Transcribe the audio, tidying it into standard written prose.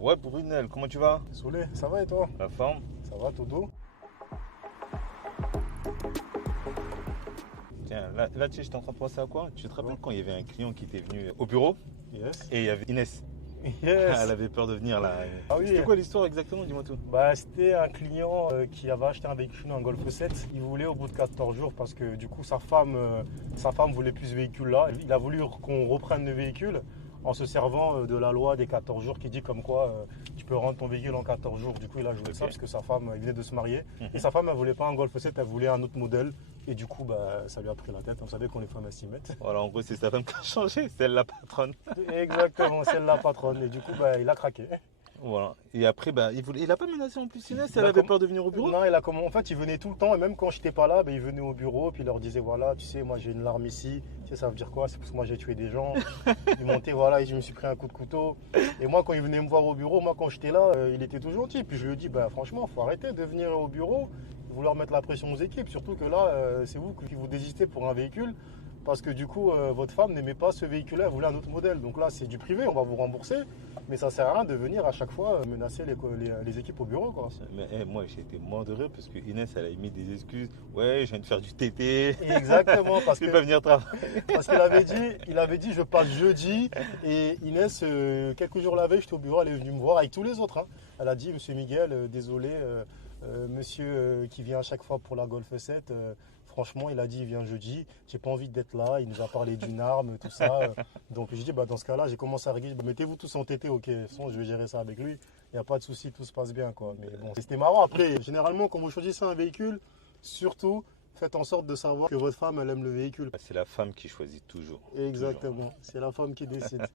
Ouais, Brunel, comment tu vas? Désolé, ça va et toi? La forme? Ça va, Todo? Tiens, là, tu sais, j'étais en train de penser à quoi? Tu te rappelles Bon. quand il y avait un client qui était venu au bureau Yes. et il y avait Inès. Elle Yes. avait peur de venir là. Ah oui. C'était quoi l'histoire exactement? Dis-moi tout. Bah, c'était un client qui avait acheté un véhicule, un Golf 7. Il voulait au bout de 14 jours parce que du coup sa femme voulait plus ce véhicule-là. Il a voulu qu'on reprenne le véhicule en se servant de la loi des 14 jours qui dit comme quoi tu peux rendre ton véhicule en 14 jours. Du coup, il a joué de ça Ok. parce que sa femme il venait de se marier. Mhm. Et sa femme, elle voulait pas un Golf 7, elle voulait un autre modèle. Et du coup, bah, ça lui a pris la tête. Vous savez qu'on est femmes à s'y mettre. Voilà, en gros, c'est sa femme qui a changé, c'est elle la patronne. Exactement, c'est la patronne. Et du coup, bah, il a craqué. Voilà. Et après, bah, il a pas menacé en plus Inès, elle Bah, avait peur de venir au bureau? Non, en fait, il venait tout le temps, et même quand j'étais pas là, il venait au bureau, puis il leur disait, voilà, tu sais, moi j'ai une larme ici, tu sais, ça veut dire quoi? C'est parce que moi j'ai tué des gens. Il montait, voilà, et je me suis pris un coup de couteau. Et moi, quand il venait me voir au bureau, moi, quand j'étais là, il était tout gentil. Puis je lui ai dit, bah, franchement, faut arrêter de venir au bureau, vouloir mettre la pression aux équipes, surtout que là, c'est vous qui vous désistez pour un véhicule. Parce que du coup, votre femme n'aimait pas ce véhicule-là, elle voulait un autre modèle. Donc là, c'est du privé, on va vous rembourser. Mais ça sert à rien de venir à chaque fois menacer les équipes au bureau, quoi. Mais moi, j'ai été mort de rire parce que Inès, elle a émis des excuses. Ouais, je viens de faire du TT. Exactement, parce Je peux pas venir travailler. qu'il avait dit, je passe jeudi. Et Inès, quelques jours la veille, j'étais au bureau, elle est venue me voir avec tous les autres, hein. Elle a dit, Monsieur Miguel, désolé, monsieur qui vient à chaque fois pour la Golf 7, franchement, il a dit, il vient jeudi, j'ai pas envie d'être là, il nous a parlé d'une arme, tout ça. Donc j'ai dit, bah, dans ce cas-là, j'ai commencé à régler, bah, mettez-vous tous en TT, ok, de toute façon, je vais gérer ça avec lui, il n'y a pas de souci, tout se passe bien, quoi. Mais bon, c'était marrant. Après, généralement, quand vous choisissez un véhicule, surtout, faites en sorte de savoir que votre femme, elle aime le véhicule. C'est la femme qui choisit toujours. Toujours. Exactement, c'est la femme qui décide.